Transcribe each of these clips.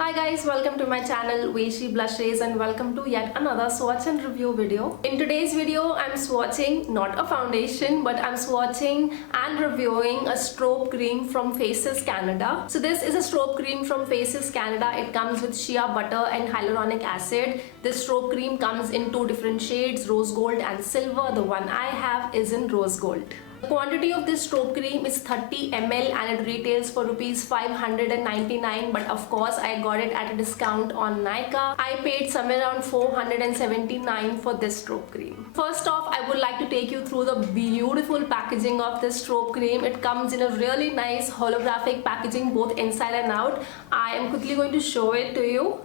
Hi guys, welcome to my channel WaySheBlushes and welcome to yet another swatch and review video. In today's video, I'm swatching not a foundation but I'm swatching and reviewing a strobe cream from Faces Canada. So this is a strobe cream from Faces Canada. It comes with shea butter and hyaluronic acid. This strobe cream comes in two different shades, rose gold and silver. The one I have is in rose gold. The quantity of this strobe cream is 30 ml and it retails for rupees 599, but of course I got it at a discount on Nykaa. I paid somewhere around 479 for this strobe cream. First off, I would like to take you through the beautiful packaging of this strobe cream. It comes in a really nice holographic packaging both inside and out. I am quickly going to show it to you.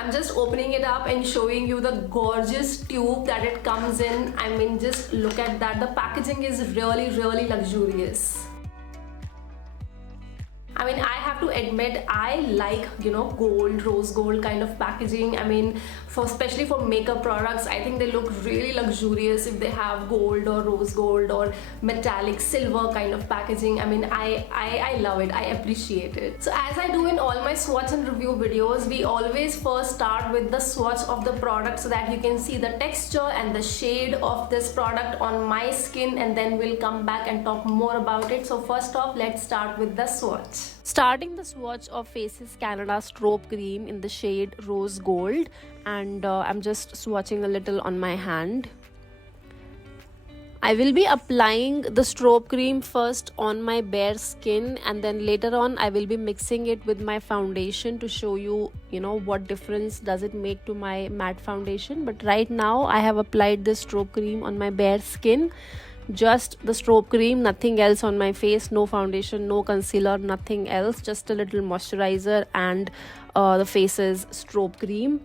I'm just opening it up and showing you the gorgeous tube that it comes in. I mean, just look at that. The packaging is really luxurious. I mean, I have to admit, I like, gold, rose gold kind of packaging. I mean, especially for makeup products, I think they look really luxurious if they have gold or rose gold or metallic silver kind of packaging. I mean, I love it. I appreciate it. So as I do in all my swatch and review videos, we always first start with the swatch of the product so that you can see the texture and the shade of this product on my skin, and then we'll come back and talk more about it. So first off, let's start with the swatch. Starting the swatch of Faces Canada Strobe Cream in the shade Rose Gold, and I'm just swatching a little on my hand. I will be applying the strobe cream first on my bare skin, and then later on I will be mixing it with my foundation to show you, what difference does it make to my matte foundation. But right now I have applied this strobe cream on my bare skin. Just the strobe cream, nothing else on my face, no foundation, no concealer, nothing else, just a little moisturizer and the Faces strobe cream.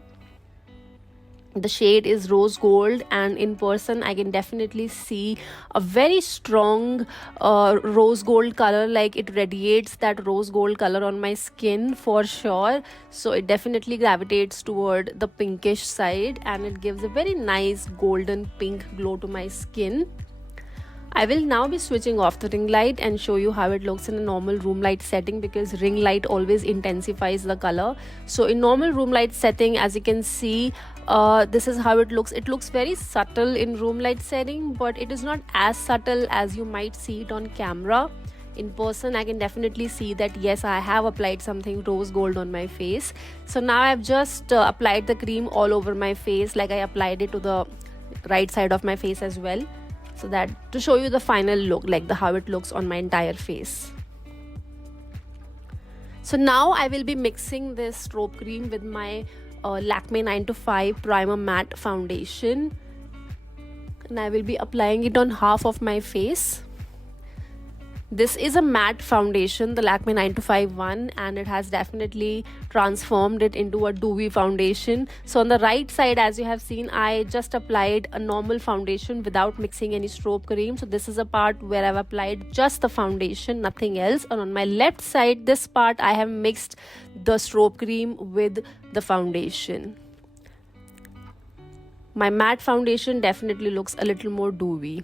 The shade is rose gold, and in person I can definitely see a very strong rose gold color. Like, it radiates that rose gold color on my skin for sure. So it definitely gravitates toward the pinkish side and it gives a very nice golden pink glow to my skin. I will now be switching off the ring light and show you how it looks in a normal room light setting, because ring light always intensifies the color. So in normal room light setting, as you can see, this is how it looks. It looks very subtle in room light setting, but it is not as subtle as you might see it on camera. In person, I can definitely see that yes, I have applied something rose gold on my face. So now I've just applied the cream all over my face, like I applied it to the right side of my face as well, so that to show you the final look, like how it looks on my entire face. So now I will be mixing this strobe cream with my Lakme 9 to 5 Primer Matte Foundation, and I will be applying it on half of my face. This is a matte foundation, the Lakme 9 to 5 one, and it has definitely transformed it into a dewy foundation. So on the right side, as you have seen, I just applied a normal foundation without mixing any strobe cream. So this is a part where I've applied just the foundation, nothing else. And on my left side, this part, I have mixed the strobe cream with the foundation. My matte foundation definitely looks a little more dewy.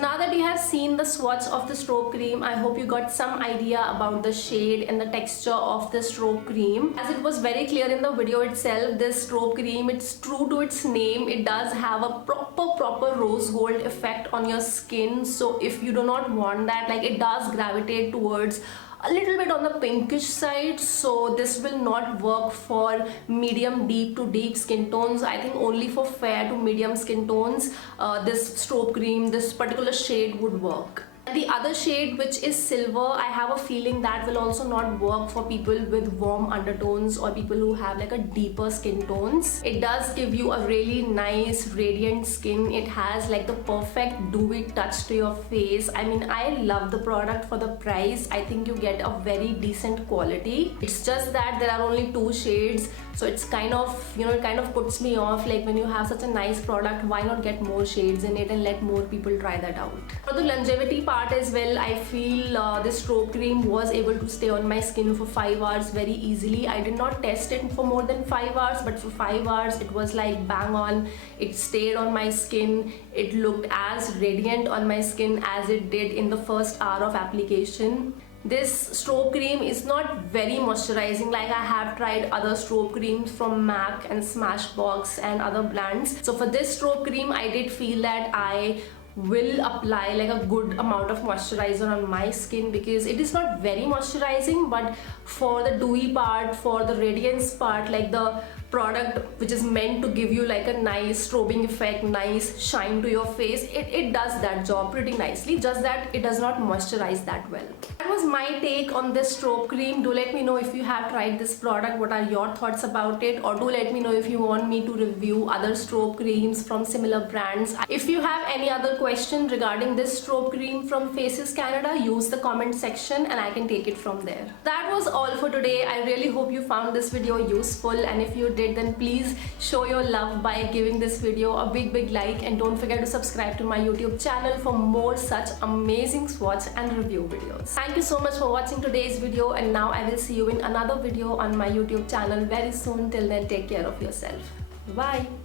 Now that you have seen the swatch of the strobe cream, I hope you got some idea about the shade and the texture of the strobe cream. As it was very clear in the video itself, this strobe cream, it's true to its name. It does have a proper rose gold effect on your skin. So if you do not want that, like, it does gravitate towards a little bit on the pinkish side, so this will not work for medium deep to deep skin tones. I think only for fair to medium skin tones this strobe cream, this particular shade would work. The other shade, which is silver, I have a feeling that will also not work for people with warm undertones or people who have like a deeper skin tones. It does give you a really nice radiant skin. It has like the perfect dewy touch to your face. I mean, I love the product for the price. I think you get a very decent quality. It's just that there are only two shades, so it's kind of, it kind of puts me off. Like, when you have such a nice product, why not get more shades in it and let more people try that out? For the longevity part as well, I feel this strobe cream was able to stay on my skin for 5 hours very easily. I did not test it for more than 5 hours, but for 5 hours it was like bang on. It stayed on my skin. It looked as radiant on my skin as it did in the first hour of application. this strobe cream is not very moisturizing. Like I have tried other strobe creams from MAC and Smashbox and other brands. So for this strobe cream, I did feel that I will apply like a good amount of moisturizer on my skin, because it is not very moisturizing, but for the dewy part, for the radiance part, like the product which is meant to give you like a nice strobing effect, nice shine to your face, it does that job pretty nicely, just that it does not moisturize that well. That was my take on this strobe cream. Do let me know if you have tried this product, what are your thoughts about it, or do let me know if you want me to review other strobe creams from similar brands. If you have any other question regarding this strobe cream from Faces Canada, use the comment section and I can take it from there. That was all for today. I really hope you found this video useful, and if you did, then please show your love by giving this video a big like, and don't forget to subscribe to my YouTube channel for more such amazing swatch and review videos. Thank you so much for watching today's video, and now I will see you in another video on my YouTube channel very soon. Till then, take care of yourself. Bye.